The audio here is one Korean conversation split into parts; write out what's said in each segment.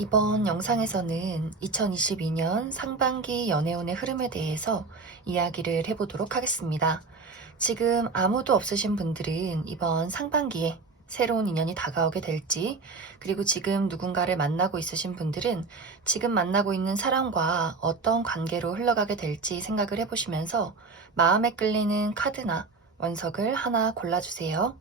이번 영상에서는 2022년 상반기 연애운의 흐름에 대해서 이야기를 해보도록 하겠습니다. 지금 아무도 없으신 분들은 이번 상반기에 새로운 인연이 다가오게 될지, 그리고 지금 누군가를 만나고 있으신 분들은 지금 만나고 있는 사람과 어떤 관계로 흘러가게 될지 생각을 해보시면서 마음에 끌리는 카드나 원석을 하나 골라주세요.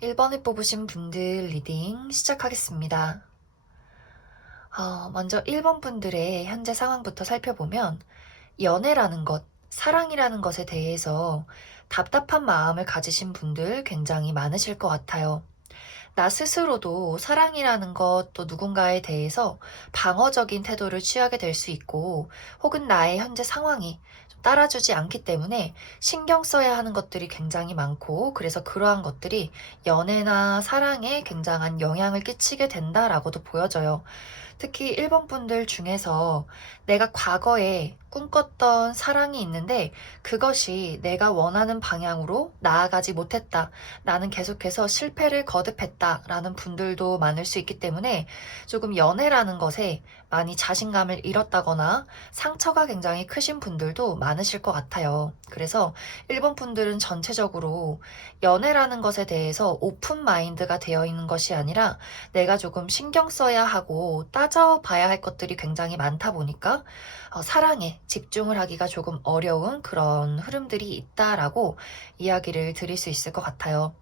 1번을 뽑으신 분들 리딩 시작하겠습니다. 먼저 1번 분들의 현재 상황부터 살펴보면 연애라는 것, 사랑이라는 것에 대해서 답답한 마음을 가지신 분들 굉장히 많으실 것 같아요. 나 스스로도 사랑이라는 것, 또 누군가에 대해서 방어적인 태도를 취하게 될 수 있고, 혹은 나의 현재 상황이 좀 따라주지 않기 때문에 신경 써야 하는 것들이 굉장히 많고, 그래서 그러한 것들이 연애나 사랑에 굉장한 영향을 끼치게 된다라고도 보여져요. 특히 1번 분들 중에서 내가 과거에 꿈꿨던 사랑이 있는데 그것이 내가 원하는 방향으로 나아가지 못했다. 나는 계속해서 실패를 거듭했다. 라는 분들도 많을 수 있기 때문에 조금 연애라는 것에 많이 자신감을 잃었다거나 상처가 굉장히 크신 분들도 많으실 것 같아요. 그래서 1번 분들은 전체적으로 연애라는 것에 대해서 오픈 마인드가 되어 있는 것이 아니라 내가 조금 신경 써야 하고 따져봐야 할 것들이 굉장히 많다 보니까 사랑에 집중을 하기가 조금 어려운 그런 흐름들이 있다라고 이야기를 드릴 수 있을 것 같아요.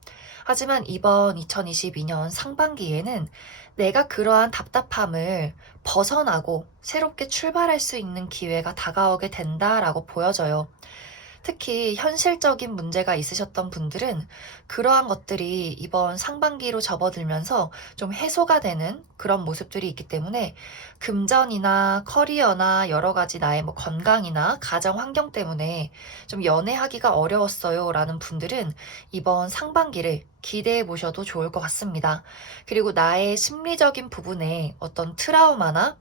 하지만 이번 2022년 상반기에는 내가 그러한 답답함을 벗어나고 새롭게 출발할 수 있는 기회가 다가오게 된다라고 보여져요. 특히 현실적인 문제가 있으셨던 분들은 그러한 것들이 이번 상반기로 접어들면서 좀 해소가 되는 그런 모습들이 있기 때문에 금전이나 커리어나 여러 가지 나의 뭐 건강이나 가정 환경 때문에 좀 연애하기가 어려웠어요 라는 분들은 이번 상반기를 기대해 보셔도 좋을 것 같습니다. 그리고 나의 심리적인 부분에 어떤 트라우마나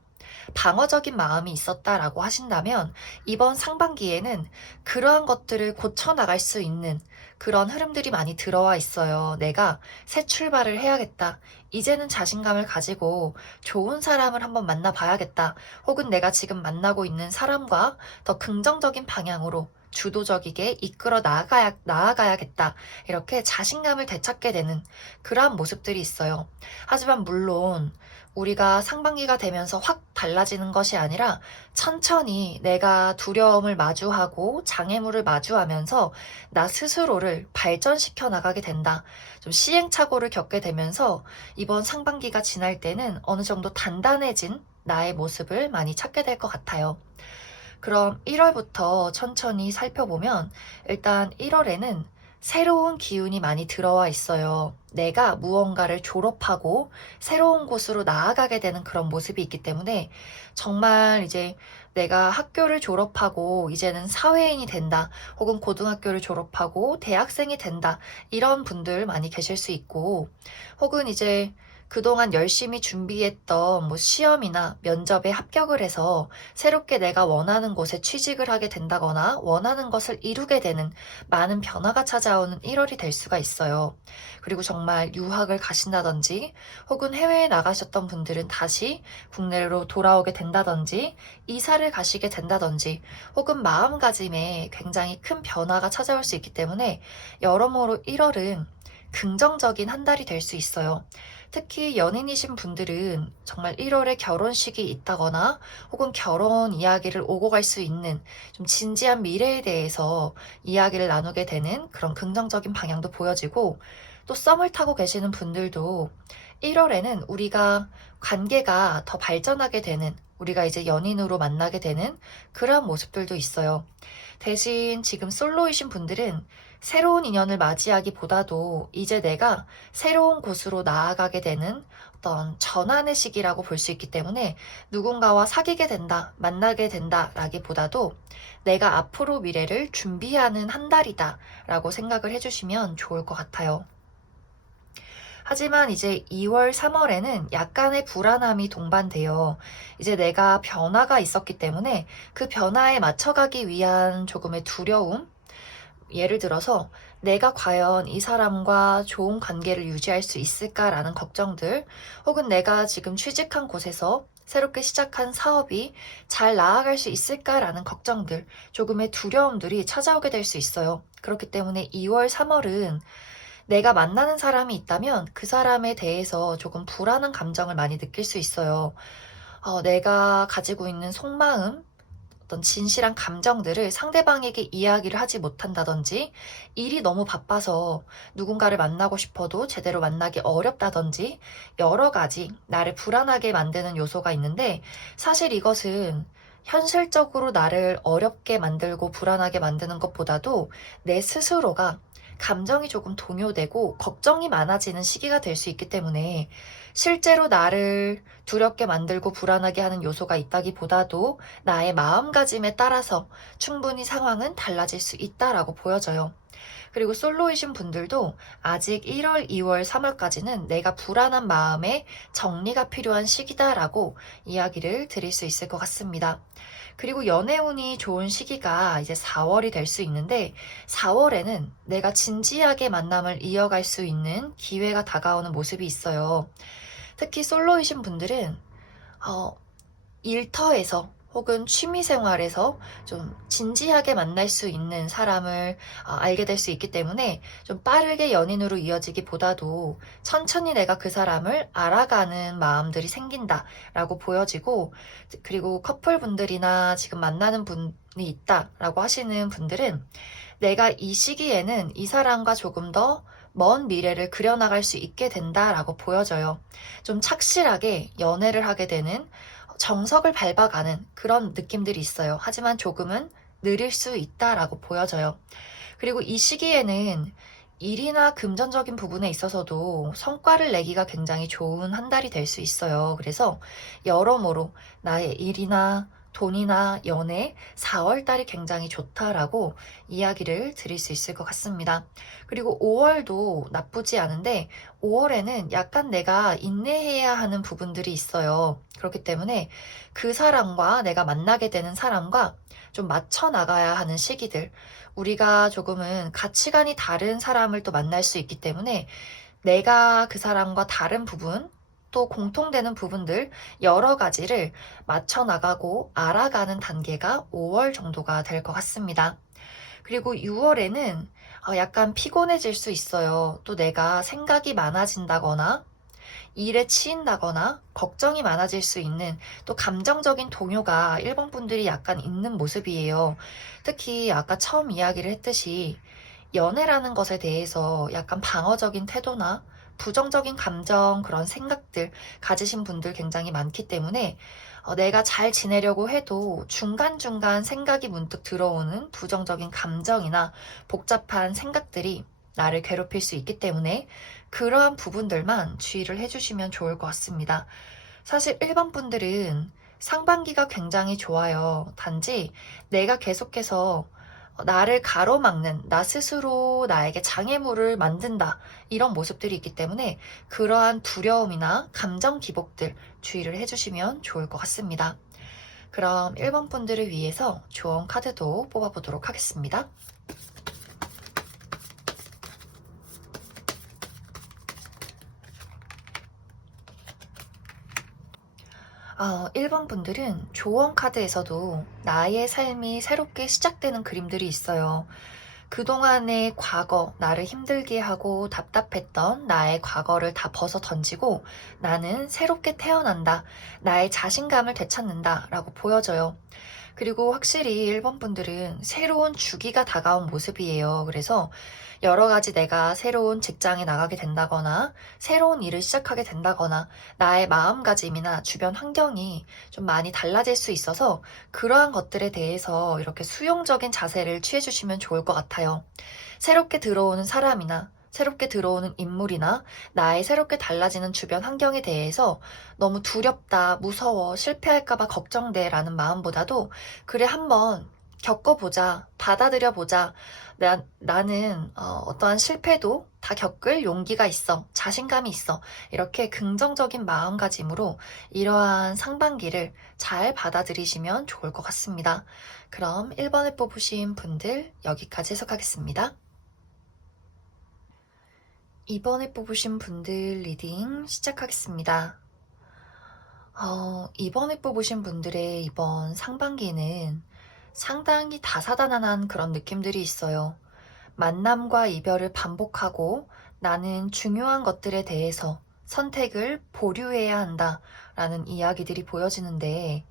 방어적인 마음이 있었다라고 하신다면 이번 상반기에는 그러한 것들을 고쳐나갈 수 있는 그런 흐름들이 많이 들어와 있어요. 내가 새 출발을 해야겠다. 이제는 자신감을 가지고 좋은 사람을 한번 만나봐야겠다. 혹은 내가 지금 만나고 있는 사람과 더 긍정적인 방향으로 주도적이게 이끌어 나아가야겠다. 이렇게 자신감을 되찾게 되는 그러한 모습들이 있어요. 하지만 물론 우리가 상반기가 되면서 확 달라지는 것이 아니라 천천히 내가 두려움을 마주하고 장애물을 마주하면서 나 스스로를 발전시켜 나가게 된다. 좀 시행착오를 겪게 되면서 이번 상반기가 지날 때는 어느 정도 단단해진 나의 모습을 많이 찾게 될 것 같아요. 그럼 1월부터 천천히 살펴보면 일단 1월에는 새로운 기운이 많이 들어와 있어요. 내가 무언가를 졸업하고 새로운 곳으로 나아가게 되는 그런 모습이 있기 때문에 정말 이제 내가 학교를 졸업하고 이제는 사회인이 된다, 혹은 고등학교를 졸업하고 대학생이 된다, 이런 분들 많이 계실 수 있고, 혹은 이제 그동안 열심히 준비했던 시험이나 면접에 합격을 해서 새롭게 내가 원하는 곳에 취직을 하게 된다거나 원하는 것을 이루게 되는 많은 변화가 찾아오는 1월이 될 수가 있어요. 그리고 정말 유학을 가신다든지 혹은 해외에 나가셨던 분들은 다시 국내로 돌아오게 된다든지 이사를 가시게 된다든지 혹은 마음가짐에 굉장히 큰 변화가 찾아올 수 있기 때문에 여러모로 1월은 긍정적인 한 달이 될 수 있어요. 특히 연인이신 분들은 정말 1월에 결혼식이 있다거나 혹은 결혼 이야기를 오고 갈 수 있는 좀 진지한 미래에 대해서 이야기를 나누게 되는 그런 긍정적인 방향도 보여지고, 또 썸을 타고 계시는 분들도 1월에는 우리가 관계가 더 발전하게 되는, 우리가 이제 연인으로 만나게 되는 그런 모습들도 있어요. 대신 지금 솔로이신 분들은 새로운 인연을 맞이하기보다도 이제 내가 새로운 곳으로 나아가게 되는 어떤 전환의 시기라고 볼 수 있기 때문에 누군가와 사귀게 된다, 만나게 된다 라기보다도 내가 앞으로 미래를 준비하는 한 달이다 라고 생각을 해주시면 좋을 것 같아요. 하지만 이제 2월, 3월에는 약간의 불안함이 동반돼요. 이제 내가 변화가 있었기 때문에 그 변화에 맞춰가기 위한 조금의 두려움, 예를 들어서 내가 과연 이 사람과 좋은 관계를 유지할 수 있을까라는 걱정들, 혹은 내가 지금 취직한 곳에서 새롭게 시작한 사업이 잘 나아갈 수 있을까라는 걱정들, 조금의 두려움들이 찾아오게 될 수 있어요. 그렇기 때문에 2월, 3월은 내가 만나는 사람이 있다면 그 사람에 대해서 조금 불안한 감정을 많이 느낄 수 있어요. 내가 가지고 있는 속마음, 어떤 진실한 감정들을 상대방에게 이야기를 하지 못한다든지, 일이 너무 바빠서 누군가를 만나고 싶어도 제대로 만나기 어렵다든지, 여러 가지 나를 불안하게 만드는 요소가 있는데, 사실 이것은 현실적으로 나를 어렵게 만들고 불안하게 만드는 것보다도 내 스스로가 감정이 조금 동요되고 걱정이 많아지는 시기가 될 수 있기 때문에, 실제로 나를 두렵게 만들고 불안하게 하는 요소가 있다기보다도 나의 마음가짐에 따라서 충분히 상황은 달라질 수 있다라고 보여져요. 그리고 솔로이신 분들도 아직 1월, 2월, 3월까지는 내가 불안한 마음에 정리가 필요한 시기다라고 이야기를 드릴 수 있을 것 같습니다. 그리고 연애운이 좋은 시기가 이제 4월이 될 수 있는데, 4월에는 내가 진지하게 만남을 이어갈 수 있는 기회가 다가오는 모습이 있어요. 특히 솔로이신 분들은 일터에서 혹은 취미생활에서 좀 진지하게 만날 수 있는 사람을 알게 될 수 있기 때문에 좀 빠르게 연인으로 이어지기보다도 천천히 내가 그 사람을 알아가는 마음들이 생긴다라고 보여지고, 그리고 커플분들이나 지금 만나는 분이 있다라고 하시는 분들은 내가 이 시기에는 이 사람과 조금 더 먼 미래를 그려나갈 수 있게 된다라고 보여져요. 좀 착실하게 연애를 하게 되는, 정석을 밟아가는 그런 느낌들이 있어요. 하지만 조금은 느릴 수 있다라고 보여져요. 그리고 이 시기에는 일이나 금전적인 부분에 있어서도 성과를 내기가 굉장히 좋은 한 달이 될 수 있어요. 그래서 여러모로 나의 일이나 돈이나 연애 4월 달이 굉장히 좋다라고 이야기를 드릴 수 있을 것 같습니다. 그리고 5월도 나쁘지 않은데 5월에는 약간 내가 인내해야 하는 부분들이 있어요. 그렇기 때문에 그 사람과, 내가 만나게 되는 사람과 좀 맞춰 나가야 하는 시기들, 우리가 조금은 가치관이 다른 사람을 또 만날 수 있기 때문에 내가 그 사람과 다른 부분, 또 공통되는 부분들 여러 가지를 맞춰 나가고 알아가는 단계가 5월 정도가 될 것 같습니다. 그리고 6월에는 약간 피곤해질 수 있어요. 또 내가 생각이 많아진다거나 일에 치인다거나 걱정이 많아질 수 있는 또 감정적인 동요가 1번 분들이 약간 있는 모습이에요. 특히 아까 처음 이야기를 했듯이 연애라는 것에 대해서 약간 방어적인 태도나 부정적인 감정, 그런 생각들 가지신 분들 굉장히 많기 때문에 내가 잘 지내려고 해도 중간중간 생각이 문득 들어오는 부정적인 감정이나 복잡한 생각들이 나를 괴롭힐 수 있기 때문에 그러한 부분들만 주의를 해주시면 좋을 것 같습니다. 사실 1번 분들은 상반기가 굉장히 좋아요. 단지 내가 계속해서 나를 가로막는, 나 스스로 나에게 장애물을 만든다, 이런 모습들이 있기 때문에 그러한 두려움이나 감정 기복들 주의를 해주시면 좋을 것 같습니다. 그럼 1번 분들을 위해서 조언 카드도 뽑아보도록 하겠습니다. 1번 분들은 조언 카드에서도 나의 삶이 새롭게 시작되는 그림들이 있어요. 그동안의 과거, 나를 힘들게 하고 답답했던 나의 과거를 다 벗어 던지고 나는 새롭게 태어난다, 나의 자신감을 되찾는다 라고 보여져요. 그리고 확실히 1번 분들은 새로운 주기가 다가온 모습이에요. 그래서 여러 가지 내가 새로운 직장에 나가게 된다거나 새로운 일을 시작하게 된다거나 나의 마음가짐이나 주변 환경이 좀 많이 달라질 수 있어서 그러한 것들에 대해서 이렇게 수용적인 자세를 취해주시면 좋을 것 같아요. 새롭게 들어오는 사람이나 새롭게 들어오는 인물이나 나의 새롭게 달라지는 주변 환경에 대해서 너무 두렵다, 무서워, 실패할까봐 걱정돼 라는 마음보다도 그래 한번 겪어보자, 받아들여보자. 나는 어떠한 실패도 다 겪을 용기가 있어, 자신감이 있어. 이렇게 긍정적인 마음가짐으로 이러한 상반기를 잘 받아들이시면 좋을 것 같습니다. 그럼 1번에 뽑으신 분들 여기까지 해석하겠습니다. 2번에 뽑으신 분들 리딩 시작하겠습니다. 2번에 뽑으신 분들의 이번 상반기는 상당히 다사다난한 그런 느낌들이 있어요. 만남과 이별을 반복하고 나는 중요한 것들에 대해서 선택을 보류해야 한다라는 이야기들이 보여지는데,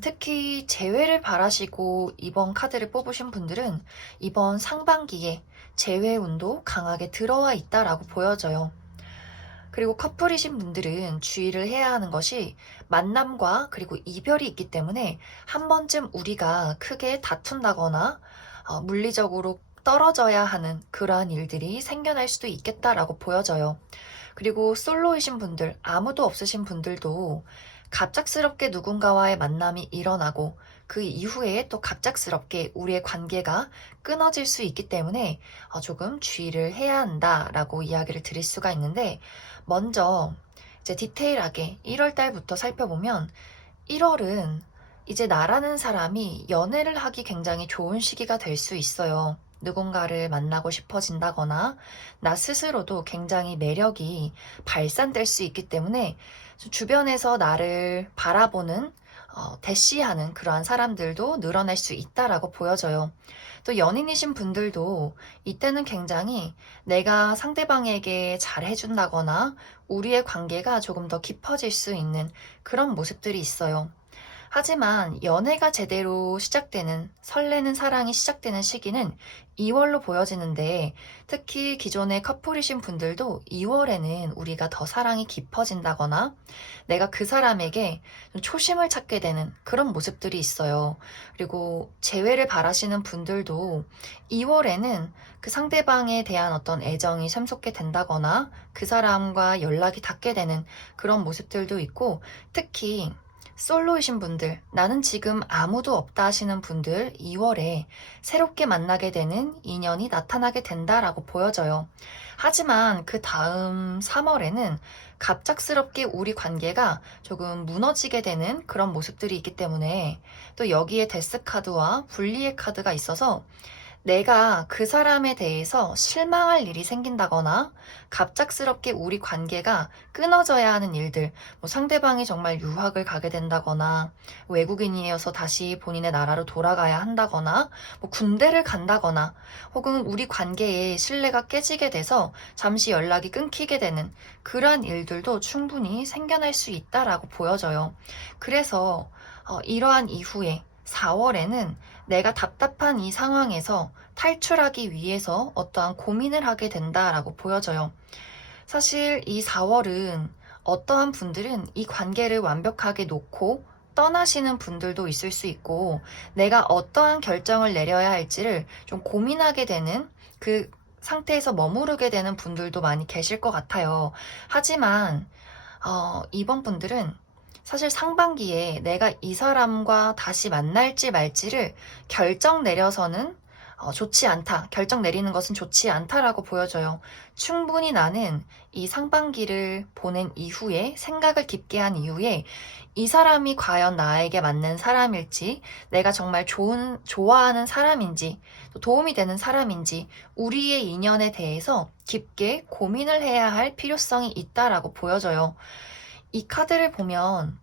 특히 재회를 바라시고 이번 카드를 뽑으신 분들은 이번 상반기에 재회 운도 강하게 들어와 있다라고 보여져요. 그리고 커플이신 분들은 주의를 해야 하는 것이 만남과 그리고 이별이 있기 때문에 한 번쯤 우리가 크게 다툰다거나 물리적으로 떨어져야 하는 그러한 일들이 생겨날 수도 있겠다라고 보여져요. 그리고 솔로이신 분들, 아무도 없으신 분들도 갑작스럽게 누군가와의 만남이 일어나고 그 이후에 또 갑작스럽게 우리의 관계가 끊어질 수 있기 때문에 조금 주의를 해야 한다라고 이야기를 드릴 수가 있는데, 먼저 이제 디테일하게 1월 달부터 살펴보면 1월은 이제 나라는 사람이 연애를 하기 굉장히 좋은 시기가 될 수 있어요. 누군가를 만나고 싶어진다거나 나 스스로도 굉장히 매력이 발산될 수 있기 때문에 주변에서 나를 바라보는 대시하는 그러한 사람들도 늘어날 수 있다라고 보여져요. 또 연인이신 분들도 이때는 굉장히 내가 상대방에게 잘 해준다거나 우리의 관계가 조금 더 깊어질 수 있는 그런 모습들이 있어요. 하지만 연애가 제대로 시작되는, 설레는 사랑이 시작되는 시기는 2월로 보여지는데, 특히 기존의 커플이신 분들도 2월에는 우리가 더 사랑이 깊어진다거나 내가 그 사람에게 좀 초심을 찾게 되는 그런 모습들이 있어요. 그리고 재회를 바라시는 분들도 2월에는 그 상대방에 대한 어떤 애정이 샘솟게 된다거나 그 사람과 연락이 닿게 되는 그런 모습들도 있고, 특히 솔로이신 분들, 나는 지금 아무도 없다 하시는 분들 2월에 새롭게 만나게 되는 인연이 나타나게 된다라고 보여져요. 하지만 그 다음 3월에는 갑작스럽게 우리 관계가 조금 무너지게 되는 그런 모습들이 있기 때문에 또 여기에 데스 카드와 분리의 카드가 있어서 내가 그 사람에 대해서 실망할 일이 생긴다거나 갑작스럽게 우리 관계가 끊어져야 하는 일들, 뭐 상대방이 정말 유학을 가게 된다거나 외국인이어서 다시 본인의 나라로 돌아가야 한다거나 뭐 군대를 간다거나 혹은 우리 관계에 신뢰가 깨지게 돼서 잠시 연락이 끊기게 되는 그러한 일들도 충분히 생겨날 수 있다라고 보여져요. 그래서 이러한 이후에 4월에는 내가 답답한 이 상황에서 탈출하기 위해서 어떠한 고민을 하게 된다라고 보여져요. 사실 이 4월은 어떠한 분들은 이 관계를 완벽하게 놓고 떠나시는 분들도 있을 수 있고, 내가 어떠한 결정을 내려야 할지를 좀 고민하게 되는 그 상태에서 머무르게 되는 분들도 많이 계실 것 같아요. 하지만 이번 분들은 사실 상반기에 내가 이 사람과 다시 만날지 말지를 결정 내려서는 좋지 않다. 결정 내리는 것은 좋지 않다라고 보여져요. 충분히 나는 이 상반기를 보낸 이후에, 생각을 깊게 한 이후에 이 사람이 과연 나에게 맞는 사람일지, 내가 정말 좋아하는 사람인지, 또 도움이 되는 사람인지, 우리의 인연에 대해서 깊게 고민을 해야 할 필요성이 있다라고 보여져요. 이 카드를 보면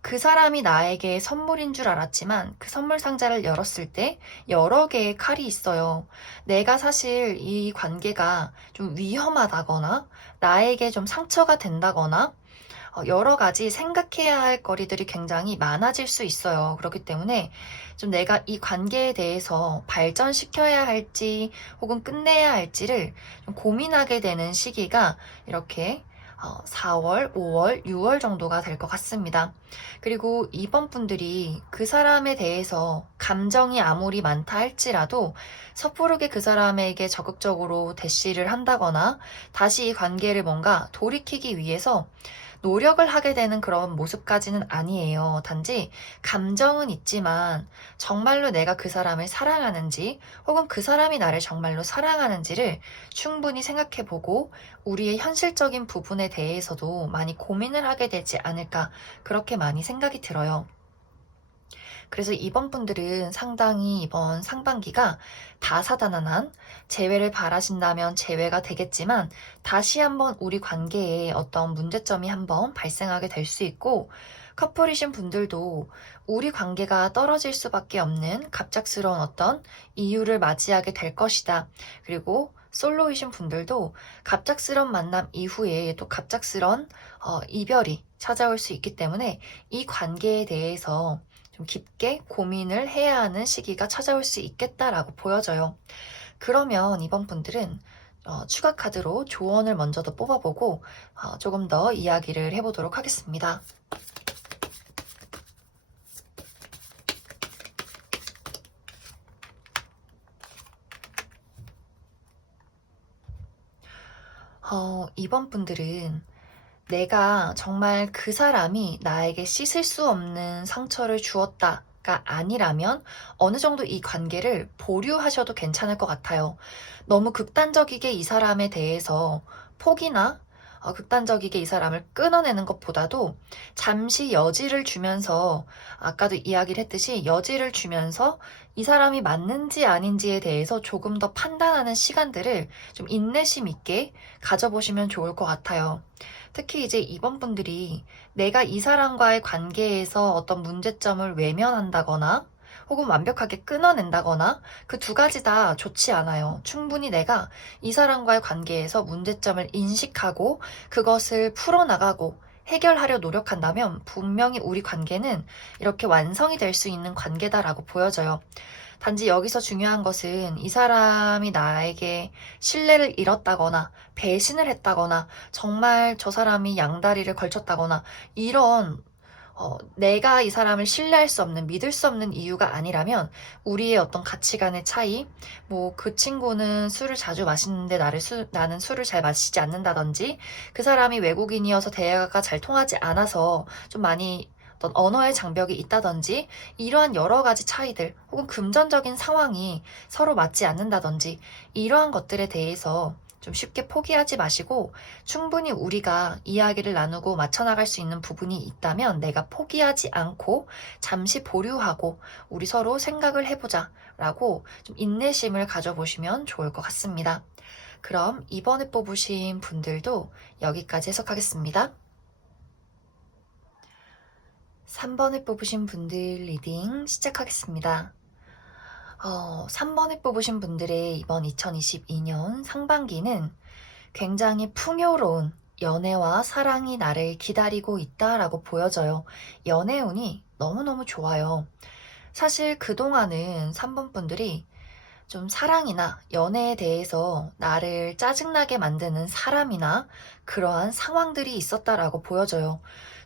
그 사람이 나에게 선물인 줄 알았지만 그 선물 상자를 열었을 때 여러 개의 칼이 있어요. 내가 사실 이 관계가 좀 위험하다거나 나에게 좀 상처가 된다거나 여러 가지 생각해야 할 거리들이 굉장히 많아질 수 있어요. 그렇기 때문에 좀 내가 이 관계에 대해서 발전시켜야 할지 혹은 끝내야 할지를 좀 고민하게 되는 시기가 이렇게 4월, 5월, 6월 정도가 될 것 같습니다. 그리고 이번 분들이 그 사람에 대해서 감정이 아무리 많다 할지라도 섣부르게 그 사람에게 적극적으로 대시를 한다거나 다시 이 관계를 뭔가 돌이키기 위해서 노력을 하게 되는 그런 모습까지는 아니에요. 단지 감정은 있지만 정말로 내가 그 사람을 사랑하는지 혹은 그 사람이 나를 정말로 사랑하는지를 충분히 생각해보고 우리의 현실적인 부분에 대해서도 많이 고민을 하게 되지 않을까, 그렇게 많이 생각이 들어요. 그래서 이번 분들은 상당히 이번 상반기가 다사다난한, 재회를 바라신다면 재회가 되겠지만 다시 한번 우리 관계에 어떤 문제점이 한번 발생하게 될 수 있고, 커플이신 분들도 우리 관계가 떨어질 수밖에 없는 갑작스러운 어떤 이유를 맞이하게 될 것이다. 그리고 솔로이신 분들도 갑작스런 만남 이후에 또 갑작스런 이별이 찾아올 수 있기 때문에 이 관계에 대해서 좀 깊게 고민을 해야 하는 시기가 찾아올 수 있겠다라고 보여져요. 그러면 이번 분들은 추가 카드로 조언을 먼저 더 뽑아보고 조금 더 이야기를 해보도록 하겠습니다. 이번 분들은 내가 정말 그 사람이 나에게 씻을 수 없는 상처를 주었다가 아니라면 어느 정도 이 관계를 보류하셔도 괜찮을 것 같아요. 너무 극단적이게 이 사람에 대해서 포기나 극단적이게 이 사람을 끊어내는 것보다도 잠시 여지를 주면서, 아까도 이야기를 했듯이 여지를 주면서 이 사람이 맞는지 아닌지에 대해서 조금 더 판단하는 시간들을 좀 인내심 있게 가져보시면 좋을 것 같아요. 특히 이제 이번 분들이 내가 이 사람과의 관계에서 어떤 문제점을 외면한다거나 혹은 완벽하게 끊어낸다거나 그 두 가지 다 좋지 않아요. 충분히 내가 이 사람과의 관계에서 문제점을 인식하고 그것을 풀어나가고 해결하려 노력한다면 분명히 우리 관계는 이렇게 완성이 될 수 있는 관계다라고 보여져요. 단지 여기서 중요한 것은 이 사람이 나에게 신뢰를 잃었다거나 배신을 했다거나 정말 저 사람이 양다리를 걸쳤다거나 이런 내가 이 사람을 신뢰할 수 없는, 믿을 수 없는 이유가 아니라면 우리의 어떤 가치관의 차이, 뭐 그 친구는 술을 자주 마시는데 나는 술을 잘 마시지 않는다든지, 그 사람이 외국인이어서 대화가 잘 통하지 않아서 좀 많이 어떤 언어의 장벽이 있다든지, 이러한 여러 가지 차이들 혹은 금전적인 상황이 서로 맞지 않는다든지, 이러한 것들에 대해서 좀 쉽게 포기하지 마시고 충분히 우리가 이야기를 나누고 맞춰나갈 수 있는 부분이 있다면 내가 포기하지 않고 잠시 보류하고 우리 서로 생각을 해보자 라고 좀 인내심을 가져보시면 좋을 것 같습니다. 그럼 이번에 뽑으신 분들도 여기까지 해석하겠습니다. 3번에 뽑으신 분들 리딩 시작하겠습니다. 3번에 뽑으신 분들의 이번 2022년 상반기는 굉장히 풍요로운 연애와 사랑이 나를 기다리고 있다라고 보여져요. 연애운이 너무너무 좋아요. 사실 그동안은 3번 분들이 좀 사랑이나 연애에 대해서 나를 짜증나게 만드는 사람이나 그러한 상황들이 있었다라고 보여져요.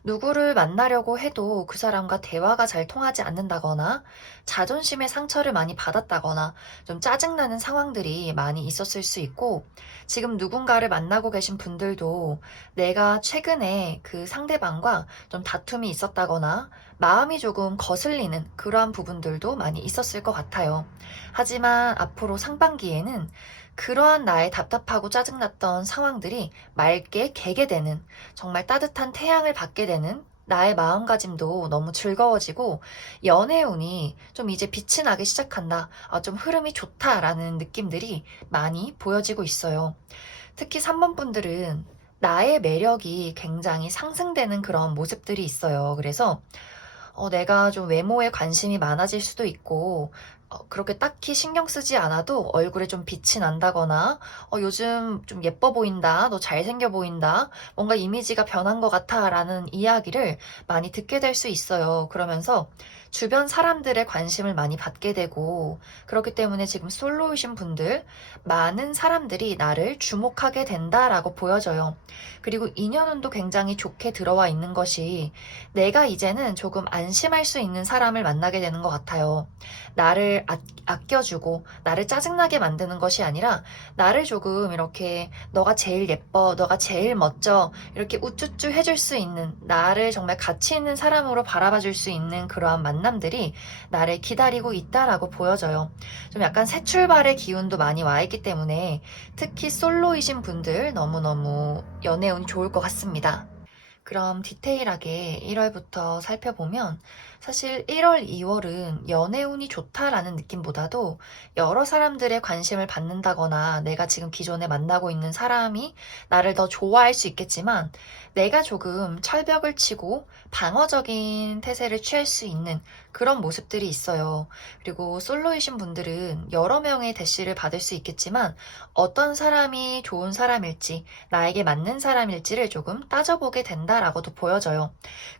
누구를 만나려고 해도 그 사람과 대화가 잘 통하지 않는다거나 자존심의 상처를 많이 받았다거나 좀 짜증나는 상황들이 많이 있었을 수 있고 지금 누군가를 만나고 계신 분들도 내가 최근에 그 상대방과 좀 다툼이 있었다거나 마음이 조금 거슬리는 그러한 부분들도 많이 있었을 것 같아요. 하지만 앞으로 상반기에는 그러한 나의 답답하고 짜증났던 상황들이 맑게 개게 되는 정말 따뜻한 태양을 받게 되는 나의 마음가짐도 너무 즐거워지고 연애운이 좀 이제 빛이 나기 시작한다. 좀 흐름이 좋다라는 느낌들이 많이 보여지고 있어요. 특히 3번 분들은 나의 매력이 굉장히 상승되는 그런 모습들이 있어요. 그래서 내가 좀 외모에 관심이 많아질 수도 있고, 그렇게 딱히 신경 쓰지 않아도 얼굴에 좀 빛이 난다거나, 요즘 좀 예뻐 보인다, 너 잘생겨 보인다, 뭔가 이미지가 변한 것 같아 라는 이야기를 많이 듣게 될 수 있어요. 그러면서 주변 사람들의 관심을 많이 받게 되고, 그렇기 때문에 지금 솔로이신 분들, 많은 사람들이 나를 주목하게 된다라고 보여져요. 그리고 인연운도 굉장히 좋게 들어와 있는 것이 내가 이제는 조금 안심할 수 있는 사람을 만나게 되는 것 같아요. 나를 아껴주고 나를 짜증나게 만드는 것이 아니라 나를 조금 이렇게 너가 제일 예뻐, 너가 제일 멋져 이렇게 우쭈쭈 해줄 수 있는 나를 정말 가치 있는 사람으로 바라봐줄 수 있는 그러한 만남들이 나를 기다리고 있다라고 보여져요. 좀 약간 새 출발의 기운도 많이 와 있기 때문에 특히 솔로이신 분들 너무너무 연애운 좋을 것 같습니다. 그럼 디테일하게 1월부터 살펴보면 사실 1월, 2월은 연애운이 좋다라는 느낌보다도 여러 사람들의 관심을 받는다거나 내가 지금 기존에 만나고 있는 사람이 나를 더 좋아할 수 있겠지만 내가 조금 철벽을 치고 방어적인 태세를 취할 수 있는 그런 모습들이 있어요. 그리고 솔로이신 분들은 여러 명의 대시를 받을 수 있겠지만 어떤 사람이 좋은 사람일지 나에게 맞는 사람일지를 조금 따져보게 된다라고도 보여져요.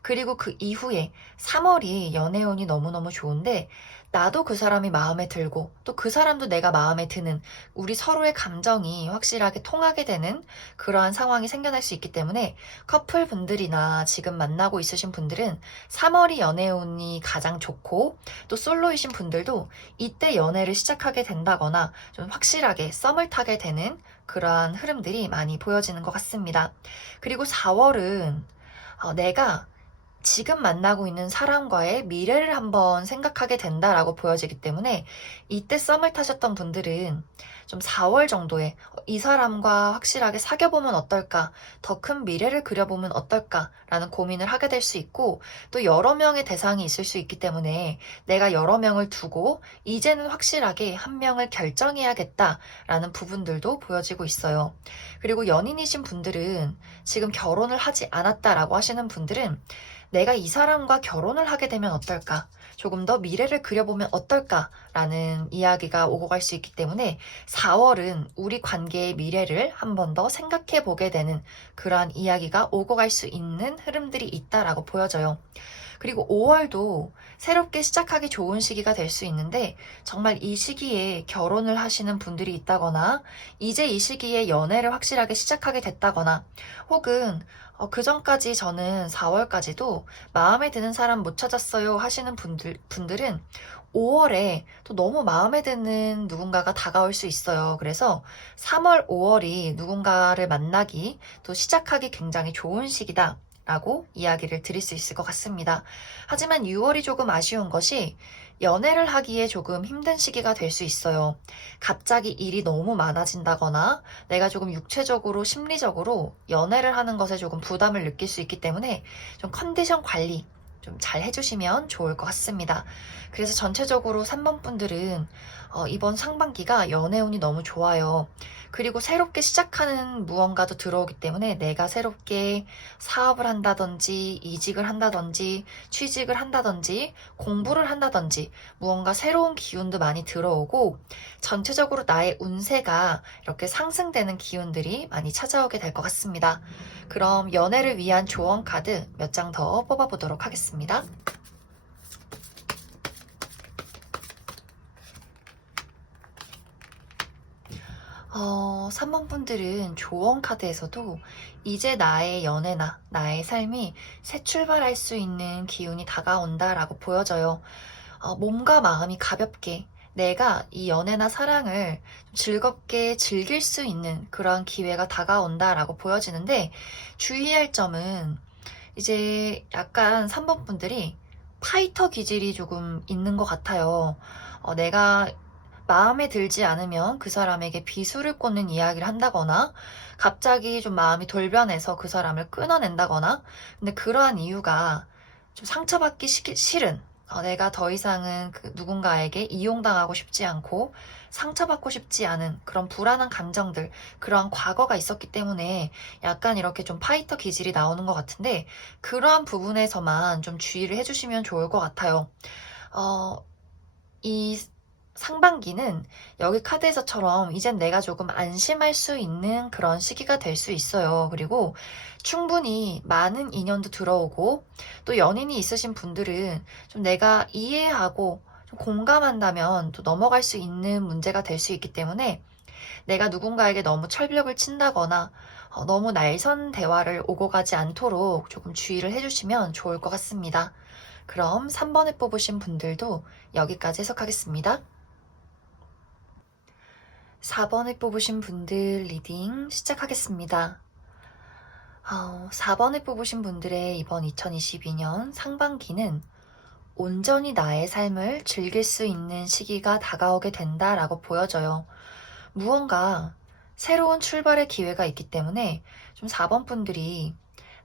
그리고 그 이후에 3월이 연애운이 너무너무 좋은데 나도 그 사람이 마음에 들고 또 그 사람도 내가 마음에 드는 우리 서로의 감정이 확실하게 통하게 되는 그러한 상황이 생겨날 수 있기 때문에 커플 분들이나 지금 만나고 있으신 분들은 3월이 연애운이 가장 좋고 또 솔로이신 분들도 이때 연애를 시작하게 된다거나 좀 확실하게 썸을 타게 되는 그러한 흐름들이 많이 보여지는 것 같습니다. 그리고 4월은 내가 지금 만나고 있는 사람과의 미래를 한번 생각하게 된다라고 보여지기 때문에 이때 썸을 타셨던 분들은 좀 4월 정도에 이 사람과 확실하게 사귀어보면 어떨까, 더 큰 미래를 그려보면 어떨까라는 고민을 하게 될 수 있고 또 여러 명의 대상이 있을 수 있기 때문에 내가 여러 명을 두고 이제는 확실하게 한 명을 결정해야겠다라는 부분들도 보여지고 있어요. 그리고 연인이신 분들은 지금 결혼을 하지 않았다라고 하시는 분들은 내가 이 사람과 결혼을 하게 되면 어떨까? 조금 더 미래를 그려보면 어떨까라는 이야기가 오고 갈 수 있기 때문에 4월은 우리 관계의 미래를 한 번 더 생각해 보게 되는 그러한 이야기가 오고 갈 수 있는 흐름들이 있다라고 보여져요. 그리고 5월도 새롭게 시작하기 좋은 시기가 될 수 있는데 정말 이 시기에 결혼을 하시는 분들이 있다거나 이제 이 시기에 연애를 확실하게 시작하게 됐다거나 혹은 그 전까지 저는 4월까지도 마음에 드는 사람 못 찾았어요 하시는 분들은 5월에 또 너무 마음에 드는 누군가가 다가올 수 있어요. 그래서 3월, 5월이 누군가를 만나기 또 시작하기 굉장히 좋은 시기다. 라고 이야기를 드릴 수 있을 것 같습니다. 하지만 6월이 조금 아쉬운 것이 연애를 하기에 조금 힘든 시기가 될 수 있어요. 갑자기 일이 너무 많아진다거나 내가 조금 육체적으로, 심리적으로 연애를 하는 것에 조금 부담을 느낄 수 있기 때문에 좀 컨디션 관리 좀 잘 해주시면 좋을 것 같습니다. 그래서 전체적으로 3번 분들은 이번 상반기가 연애운이 너무 좋아요. 그리고 새롭게 시작하는 무언가도 들어오기 때문에 내가 새롭게 사업을 한다든지 이직을 한다든지 취직을 한다든지 공부를 한다든지 무언가 새로운 기운도 많이 들어오고 전체적으로 나의 운세가 이렇게 상승되는 기운들이 많이 찾아오게 될 것 같습니다. 그럼 연애를 위한 조언 카드 몇 장 더 뽑아보도록 하겠습니다. 3번 분들은 조언 카드에서도 이제 나의 연애나 나의 삶이 새 출발할 수 있는 기운이 다가온다라고 보여져요. 몸과 마음이 가볍게 내가 이 연애나 사랑을 즐겁게 즐길 수 있는 그런 기회가 다가온다라고 보여지는데 주의할 점은 이제 약간 3번 분들이 파이터 기질이 조금 있는 것 같아요. 내가 마음에 들지 않으면 그 사람에게 비수를 꽂는 이야기를 한다거나 갑자기 좀 마음이 돌변해서 그 사람을 끊어낸다거나 근데 그러한 이유가 좀 상처받기 싫은 내가 더 이상은 그 누군가에게 이용당하고 싶지 않고 상처받고 싶지 않은 그런 불안한 감정들 그러한 과거가 있었기 때문에 약간 이렇게 좀 파이터 기질이 나오는 것 같은데 그러한 부분에서만 좀 주의를 해주시면 좋을 것 같아요. 이 상반기는 여기 카드에서처럼 이젠 내가 조금 안심할 수 있는 그런 시기가 될 수 있어요. 그리고 충분히 많은 인연도 들어오고 또 연인이 있으신 분들은 좀 내가 이해하고 좀 공감한다면 또 넘어갈 수 있는 문제가 될 수 있기 때문에 내가 누군가에게 너무 철벽을 친다거나 너무 날선 대화를 오고 가지 않도록 조금 주의를 해주시면 좋을 것 같습니다. 그럼 3번을 뽑으신 분들도 여기까지 해석하겠습니다. 4번을 뽑으신 분들 리딩 시작하겠습니다. 4번을 뽑으신 분들의 이번 2022년 상반기는 온전히 나의 삶을 즐길 수 있는 시기가 다가오게 된다라고 보여져요. 무언가 새로운 출발의 기회가 있기 때문에 좀 4번 분들이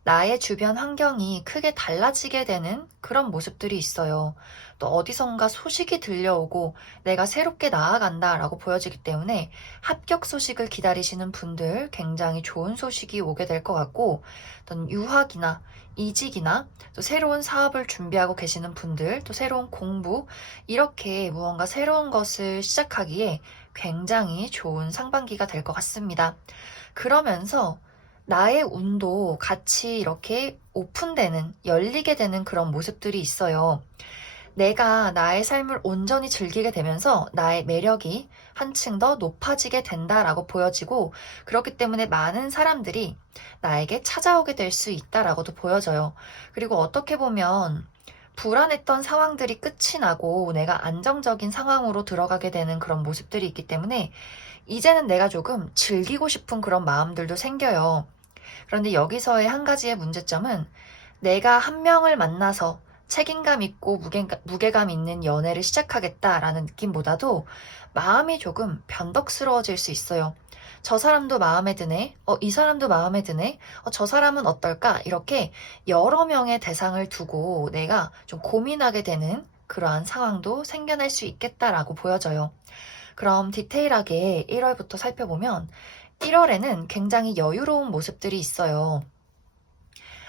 나의 주변 환경이 크게 달라지게 되는 그런 모습들이 있어요. 또 어디선가 소식이 들려오고 내가 새롭게 나아간다라고 보여지기 때문에 합격 소식을 기다리시는 분들 굉장히 좋은 소식이 오게 될 것 같고 어떤 유학이나 이직이나 또 새로운 사업을 준비하고 계시는 분들 또 새로운 공부 이렇게 무언가 새로운 것을 시작하기에 굉장히 좋은 상반기가 될 것 같습니다. 그러면서 나의 운도 같이 이렇게 오픈되는, 열리게 되는 그런 모습들이 있어요. 내가 나의 삶을 온전히 즐기게 되면서 나의 매력이 한층 더 높아지게 된다라고 보여지고, 그렇기 때문에 많은 사람들이 나에게 찾아오게 될 수 있다라고도 보여져요. 그리고 어떻게 보면 불안했던 상황들이 끝이 나고 내가 안정적인 상황으로 들어가게 되는 그런 모습들이 있기 때문에 이제는 내가 조금 즐기고 싶은 그런 마음들도 생겨요. 그런데 여기서의 한 가지의 문제점은 내가 한 명을 만나서 책임감 있고 무게감 있는 연애를 시작하겠다라는 느낌보다도 마음이 조금 변덕스러워질 수 있어요. 저 사람도 마음에 드네. 이 사람도 마음에 드네. 저 사람은 어떨까? 이렇게 여러 명의 대상을 두고 내가 좀 고민하게 되는 그러한 상황도 생겨날 수 있겠다라고 보여져요. 그럼 디테일하게 1월부터 살펴보면 1월에는 굉장히 여유로운 모습들이 있어요.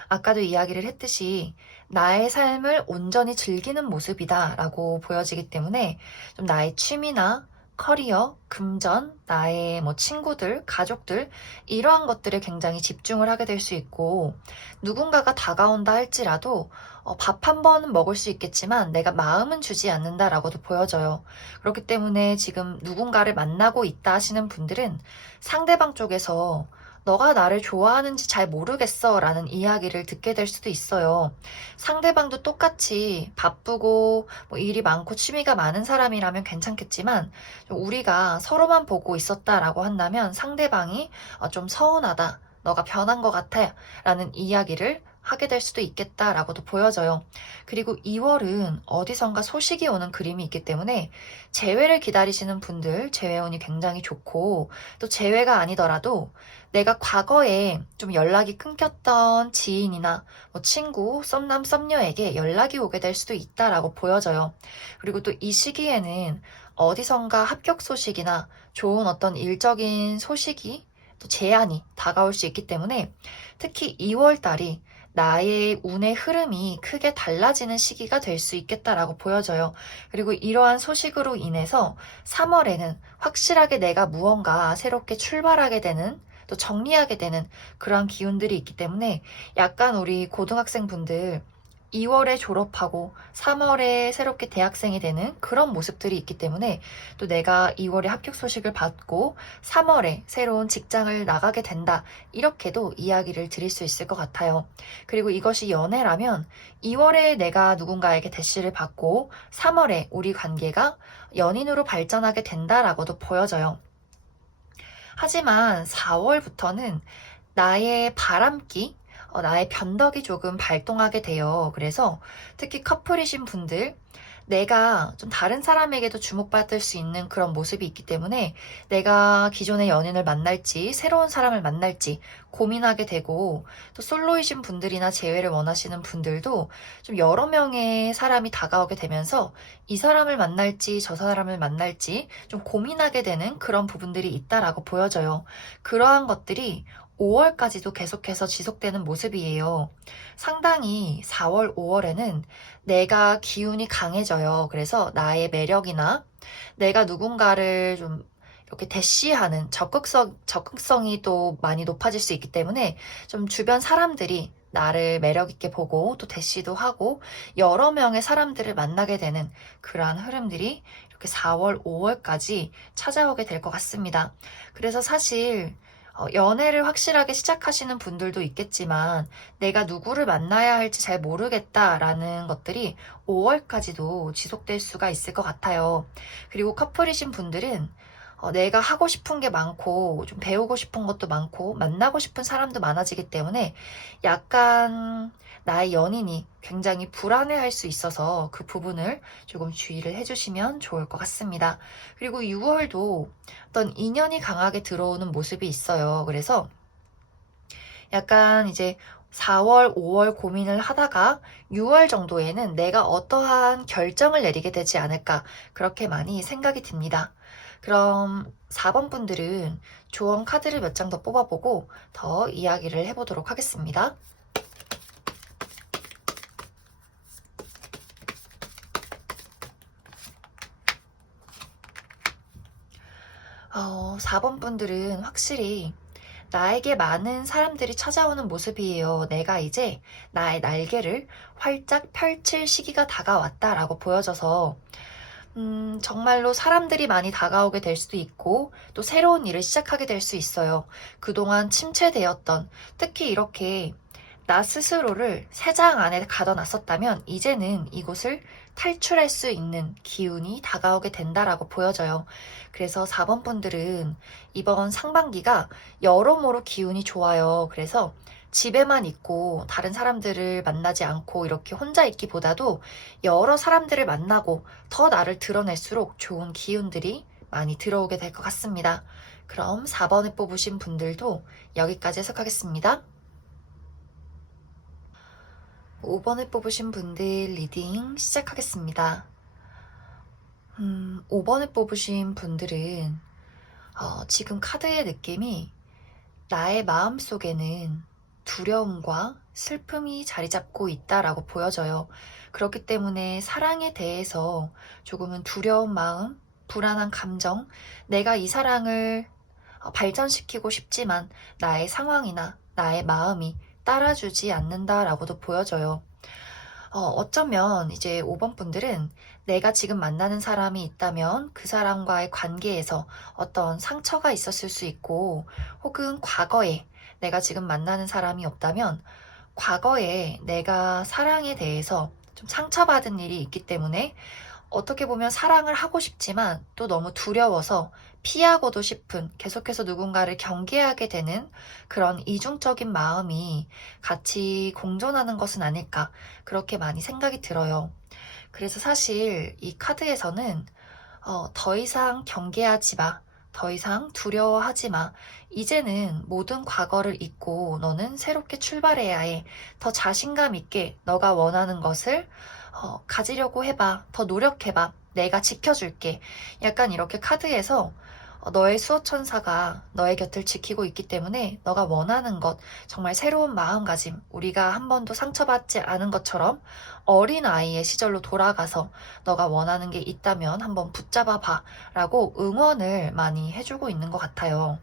아까도 이야기를 했듯이 나의 삶을 온전히 즐기는 모습이다 라고 보여지기 때문에 좀 나의 취미나 커리어, 금전, 나의 친구들, 가족들 이러한 것들에 굉장히 집중을 하게 될 수 있고 누군가가 다가온다 할지라도 밥 한 번은 먹을 수 있겠지만 내가 마음은 주지 않는다라고도 보여져요. 그렇기 때문에 지금 누군가를 만나고 있다 하시는 분들은 상대방 쪽에서 너가 나를 좋아하는지 잘 모르겠어 라는 이야기를 듣게 될 수도 있어요. 상대방도 똑같이 바쁘고 일이 많고 취미가 많은 사람이라면 괜찮겠지만 우리가 서로만 보고 있었다라고 한다면 상대방이 좀 서운하다. 너가 변한 것 같아 라는 이야기를 하게 될 수도 있겠다라고도 보여져요. 그리고 2월은 어디선가 소식이 오는 그림이 있기 때문에 재회를 기다리시는 분들 재회운이 굉장히 좋고, 또 재회가 아니더라도 내가 과거에 좀 연락이 끊겼던 지인이나 뭐 친구, 썸남, 썸녀에게 연락이 오게 될 수도 있다라고 보여져요. 그리고 또 이 시기에는 어디선가 합격 소식이나 좋은 어떤 일적인 소식이 또 제안이 다가올 수 있기 때문에 특히 2월 달이 나의 운의 흐름이 크게 달라지는 시기가 될 수 있겠다라고 보여져요. 그리고 이러한 소식으로 인해서 3월에는 확실하게 내가 무언가 새롭게 출발하게 되는, 또 정리하게 되는 그러한 기운들이 있기 때문에 약간 우리 고등학생 분들 2월에 졸업하고 3월에 새롭게 대학생이 되는 그런 모습들이 있기 때문에, 또 내가 2월에 합격 소식을 받고 3월에 새로운 직장을 나가게 된다, 이렇게도 이야기를 드릴 수 있을 것 같아요. 그리고 이것이 연애라면 2월에 내가 누군가에게 대시를 받고 3월에 우리 관계가 연인으로 발전하게 된다라고도 보여져요. 하지만 4월부터는 나의 바람기, 나의 변덕이 조금 발동하게 돼요. 그래서 특히 커플이신 분들, 내가 좀 다른 사람에게도 주목받을 수 있는 그런 모습이 있기 때문에 내가 기존의 연인을 만날지 새로운 사람을 만날지 고민하게 되고, 또 솔로이신 분들이나 재회를 원하시는 분들도 좀 여러 명의 사람이 다가오게 되면서 이 사람을 만날지 저 사람을 만날지 좀 고민하게 되는 그런 부분들이 있다라고 보여져요. 그러한 것들이 5월까지도 계속해서 지속되는 모습이에요. 상당히 4월, 5월에는 내가 기운이 강해져요. 그래서 나의 매력이나 내가 누군가를 좀 이렇게 대시하는 적극성이 또 많이 높아질 수 있기 때문에 좀 주변 사람들이 나를 매력 있게 보고 또 대시도 하고 여러 명의 사람들을 만나게 되는 그러한 흐름들이 이렇게 4월, 5월까지 찾아오게 될 것 같습니다. 그래서 사실 연애를 확실하게 시작하시는 분들도 있겠지만 내가 누구를 만나야 할지 잘 모르겠다라는 것들이 5월까지도 지속될 수가 있을 것 같아요. 그리고 커플이신 분들은 내가 하고 싶은 게 많고 좀 배우고 싶은 것도 많고 만나고 싶은 사람도 많아지기 때문에 약간 나의 연인이 굉장히 불안해할 수 있어서 그 부분을 조금 주의를 해주시면 좋을 것 같습니다. 그리고 6월도 어떤 인연이 강하게 들어오는 모습이 있어요. 그래서 약간 이제 4월, 5월 고민을 하다가 6월 정도에는 내가 어떠한 결정을 내리게 되지 않을까, 그렇게 많이 생각이 듭니다. 그럼 4번 분들은 조언 카드를 몇 장 더 뽑아보고 더 이야기를 해보도록 하겠습니다. 4번 분들은 확실히 나에게 많은 사람들이 찾아오는 모습이에요. 내가 이제 나의 날개를 활짝 펼칠 시기가 다가왔다라고 보여져서 정말로 사람들이 많이 다가오게 될 수도 있고 또 새로운 일을 시작하게 될 수 있어요. 그동안 침체되었던, 특히 이렇게 나 스스로를 새장 안에 가둬놨었다면 이제는 이곳을 탈출할 수 있는 기운이 다가오게 된다라고 보여져요. 그래서 4번 분들은 이번 상반기가 여러모로 기운이 좋아요. 그래서 집에만 있고 다른 사람들을 만나지 않고 이렇게 혼자 있기보다도 여러 사람들을 만나고 더 나를 드러낼수록 좋은 기운들이 많이 들어오게 될 것 같습니다. 그럼 4번을 뽑으신 분들도 여기까지 해석하겠습니다. 5번을 뽑으신 분들 리딩 시작하겠습니다. 5번을 뽑으신 분들은 지금 카드의 느낌이 나의 마음속에는 두려움과 슬픔이 자리 잡고 있다라고 보여져요. 그렇기 때문에 사랑에 대해서 조금은 두려운 마음, 불안한 감정, 내가 이 사랑을 발전시키고 싶지만 나의 상황이나 나의 마음이 따라주지 않는다라고도 보여져요. 어쩌면 이제 5번 분들은 내가 지금 만나는 사람이 있다면 그 사람과의 관계에서 어떤 상처가 있었을 수 있고, 혹은 과거에 내가 지금 만나는 사람이 없다면 과거에 내가 사랑에 대해서 좀 상처받은 일이 있기 때문에 어떻게 보면 사랑을 하고 싶지만 또 너무 두려워서 피하고도 싶은, 계속해서 누군가를 경계하게 되는 그런 이중적인 마음이 같이 공존하는 것은 아닐까, 그렇게 많이 생각이 들어요. 그래서 사실 이 카드에서는 더 이상 경계하지 마. 더 이상 두려워하지 마. 이제는 모든 과거를 잊고 너는 새롭게 출발해야 해. 더 자신감 있게 너가 원하는 것을 가지려고 해봐. 더 노력해봐. 내가 지켜줄게. 약간 이렇게 카드에서 너의 수호천사가 너의 곁을 지키고 있기 때문에 너가 원하는 것, 정말 새로운 마음가짐, 우리가 한 번도 상처받지 않은 것처럼 어린 아이의 시절로 돌아가서 너가 원하는 게 있다면 한번 붙잡아 봐 라고 응원을 많이 해주고 있는 것 같아요.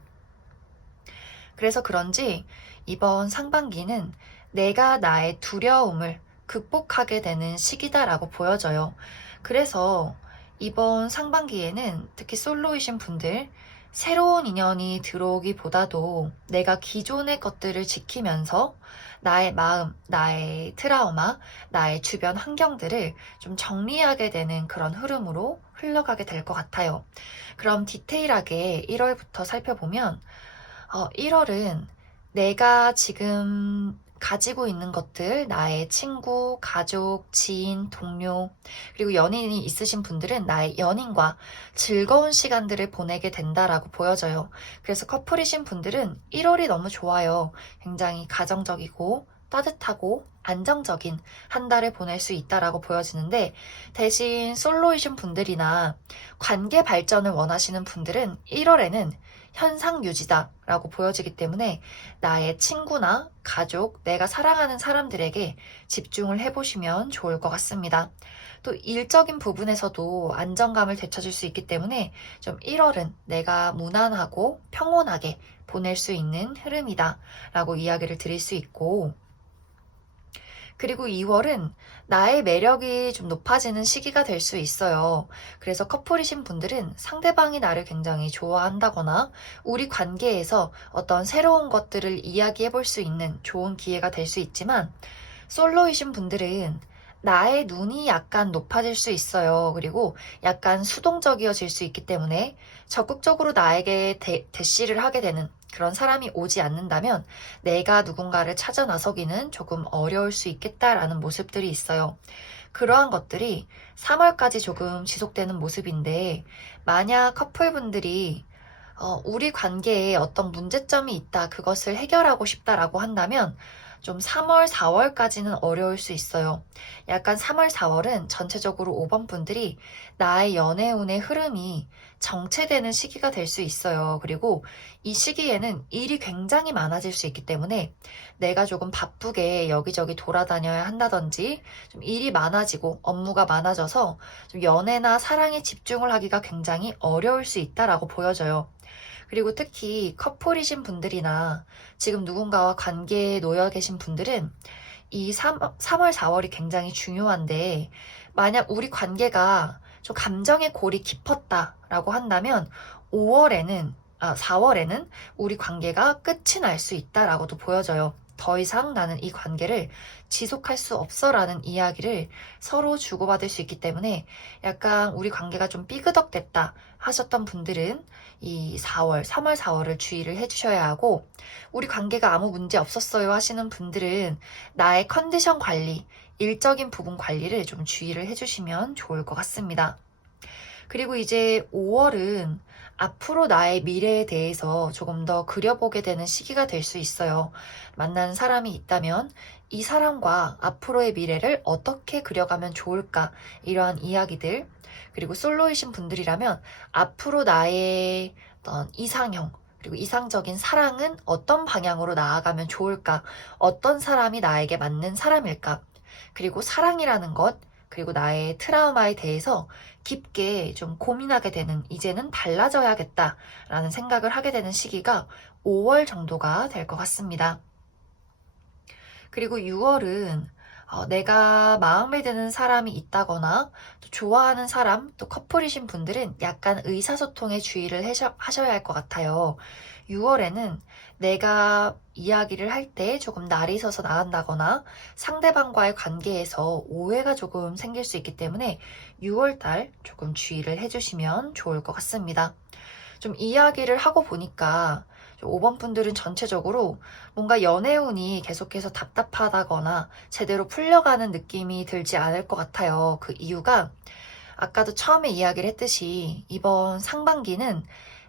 그래서 그런지 이번 상반기는 내가 나의 두려움을 극복하게 되는 시기다라고 보여져요. 그래서 이번 상반기에는 특히 솔로이신 분들, 새로운 인연이 들어오기보다도 내가 기존의 것들을 지키면서 나의 마음, 나의 트라우마, 나의 주변 환경들을 좀 정리하게 되는 그런 흐름으로 흘러가게 될 것 같아요. 그럼 디테일하게 1월부터 살펴보면 1월은 내가 지금 가지고 있는 것들, 나의 친구, 가족, 지인, 동료, 그리고 연인이 있으신 분들은 나의 연인과 즐거운 시간들을 보내게 된다라고 보여져요. 그래서 커플이신 분들은 1월이 너무 좋아요. 굉장히 가정적이고 따뜻하고 안정적인 한 달을 보낼 수 있다라고 보여지는데, 대신 솔로이신 분들이나 관계 발전을 원하시는 분들은 1월에는 현상 유지다라고 보여지기 때문에 나의 친구나 가족, 내가 사랑하는 사람들에게 집중을 해보시면 좋을 것 같습니다. 또 일적인 부분에서도 안정감을 되찾을 수 있기 때문에 좀 1월은 내가 무난하고 평온하게 보낼 수 있는 흐름이다 라고 이야기를 드릴 수 있고, 그리고 2월은 나의 매력이 좀 높아지는 시기가 될 수 있어요. 그래서 커플이신 분들은 상대방이 나를 굉장히 좋아한다거나 우리 관계에서 어떤 새로운 것들을 이야기해 볼 수 있는 좋은 기회가 될 수 있지만, 솔로이신 분들은 나의 눈이 약간 높아질 수 있어요. 그리고 약간 수동적이어질 수 있기 때문에 적극적으로 나에게 대시를 하게 되는 그런 사람이 오지 않는다면 내가 누군가를 찾아 나서기는 조금 어려울 수 있겠다라는 모습들이 있어요. 그러한 것들이 3월까지 조금 지속되는 모습인데, 만약 커플분들이 우리 관계에 어떤 문제점이 있다, 그것을 해결하고 싶다라고 한다면 좀 3월, 4월까지는 어려울 수 있어요. 약간 3월, 4월은 전체적으로 5번 분들이 나의 연애운의 흐름이 정체되는 시기가 될 수 있어요. 그리고 이 시기에는 일이 굉장히 많아질 수 있기 때문에 내가 조금 바쁘게 여기저기 돌아다녀야 한다든지 좀 일이 많아지고 업무가 많아져서 좀 연애나 사랑에 집중을 하기가 굉장히 어려울 수 있다라고 보여져요. 그리고 특히 커플이신 분들이나 지금 누군가와 관계에 놓여 계신 분들은 이 3월, 4월이 굉장히 중요한데, 만약 우리 관계가 좀 감정의 골이 깊었다라고 한다면 4월에는 우리 관계가 끝이 날 수 있다라고도 보여져요. 더 이상 나는 이 관계를 지속할 수 없어라는 이야기를 서로 주고받을 수 있기 때문에 약간 우리 관계가 좀 삐그덕됐다 하셨던 분들은 이 3월, 4월을 주의를 해주셔야 하고, 우리 관계가 아무 문제 없었어요 하시는 분들은 나의 컨디션 관리, 일적인 부분 관리를 좀 주의를 해주시면 좋을 것 같습니다. 그리고 이제 5월은 앞으로 나의 미래에 대해서 조금 더 그려보게 되는 시기가 될 수 있어요. 만난 사람이 있다면 이 사람과 앞으로의 미래를 어떻게 그려가면 좋을까, 이러한 이야기들, 그리고 솔로이신 분들이라면 앞으로 나의 어떤 이상형, 그리고 이상적인 사랑은 어떤 방향으로 나아가면 좋을까, 어떤 사람이 나에게 맞는 사람일까, 그리고 사랑이라는 것, 그리고 나의 트라우마에 대해서 깊게 좀 고민하게 되는, 이제는 달라져야겠다라는 생각을 하게 되는 시기가 5월 정도가 될 것 같습니다. 그리고 6월은 내가 마음에 드는 사람이 있다거나 또 좋아하는 사람, 또 커플이신 분들은 약간 의사소통에 주의를 하셔야 할 것 같아요. 6월에는 내가 이야기를 할 때 조금 날이 서서 나간다거나 상대방과의 관계에서 오해가 조금 생길 수 있기 때문에 6월달 조금 주의를 해주시면 좋을 것 같습니다. 좀 이야기를 하고 보니까 5번 분들은 전체적으로 뭔가 연애운이 계속해서 답답하다거나 제대로 풀려가는 느낌이 들지 않을 것 같아요. 그 이유가 아까도 처음에 이야기를 했듯이 이번 상반기는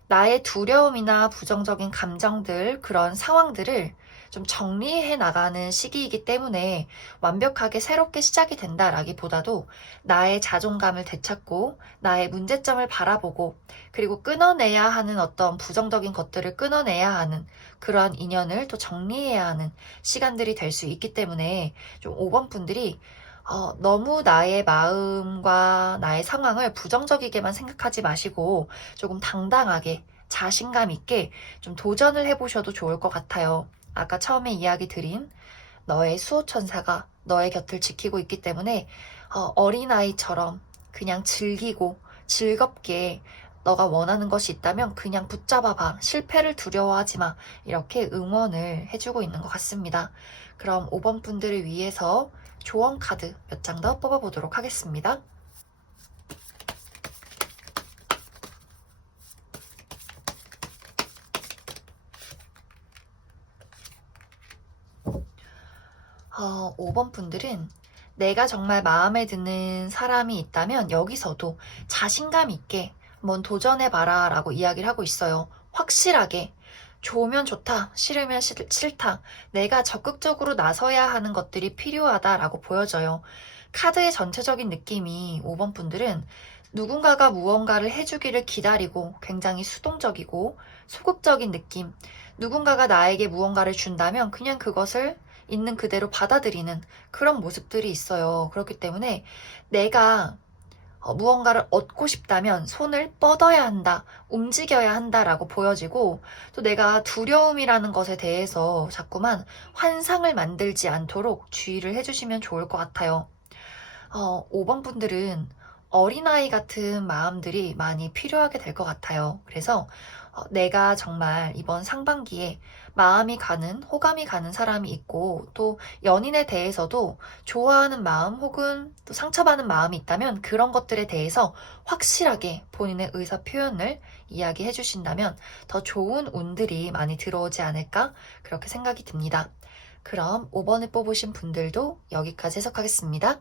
나의 두려움이나 부정적인 감정들, 그런 상황들을 좀 정리해 나가는 시기이기 때문에 완벽하게 새롭게 시작이 된다라기보다도 나의 자존감을 되찾고 나의 문제점을 바라보고 그리고 끊어내야 하는 어떤 부정적인 것들을 끊어내야 하는 그러한 인연을 또 정리해야 하는 시간들이 될 수 있기 때문에 좀 5번 분들이 너무 나의 마음과 나의 상황을 부정적이게만 생각하지 마시고 조금 당당하게 자신감 있게 좀 도전을 해보셔도 좋을 것 같아요. 아까 처음에 이야기 드린 너의 수호천사가 너의 곁을 지키고 있기 때문에 어린아이처럼 그냥 즐기고 즐겁게 너가 원하는 것이 있다면 그냥 붙잡아봐. 실패를 두려워하지 마. 이렇게 응원을 해주고 있는 것 같습니다. 그럼 5번 분들을 위해서 조언 카드 몇 장 더 뽑아보도록 하겠습니다. 어, 5번 분들은 내가 정말 마음에 드는 사람이 있다면 여기서도 자신감 있게 한번 도전해봐라 라고 이야기를 하고 있어요. 확실하게 좋으면 좋다, 싫으면 싫다, 내가 적극적으로 나서야 하는 것들이 필요하다라고 보여져요. 카드의 전체적인 느낌이 5번 분들은 누군가가 무언가를 해주기를 기다리고 굉장히 수동적이고 소극적인 느낌, 누군가가 나에게 무언가를 준다면 그냥 그것을 있는 그대로 받아들이는 그런 모습들이 있어요. 그렇기 때문에 내가 무언가를 얻고 싶다면 손을 뻗어야 한다, 움직여야 한다라고 보여지고 또 내가 두려움이라는 것에 대해서 자꾸만 환상을 만들지 않도록 주의를 해주시면 좋을 것 같아요. 5번 분들은 어린아이 같은 마음들이 많이 필요하게 될 것 같아요. 그래서 내가 정말 이번 상반기에 마음이 가는, 호감이 가는 사람이 있고 또 연인에 대해서도 좋아하는 마음 혹은 또 상처받는 마음이 있다면 그런 것들에 대해서 확실하게 본인의 의사 표현을 이야기해 주신다면 더 좋은 운들이 많이 들어오지 않을까 그렇게 생각이 듭니다. 그럼 5번을 뽑으신 분들도 여기까지 해석하겠습니다.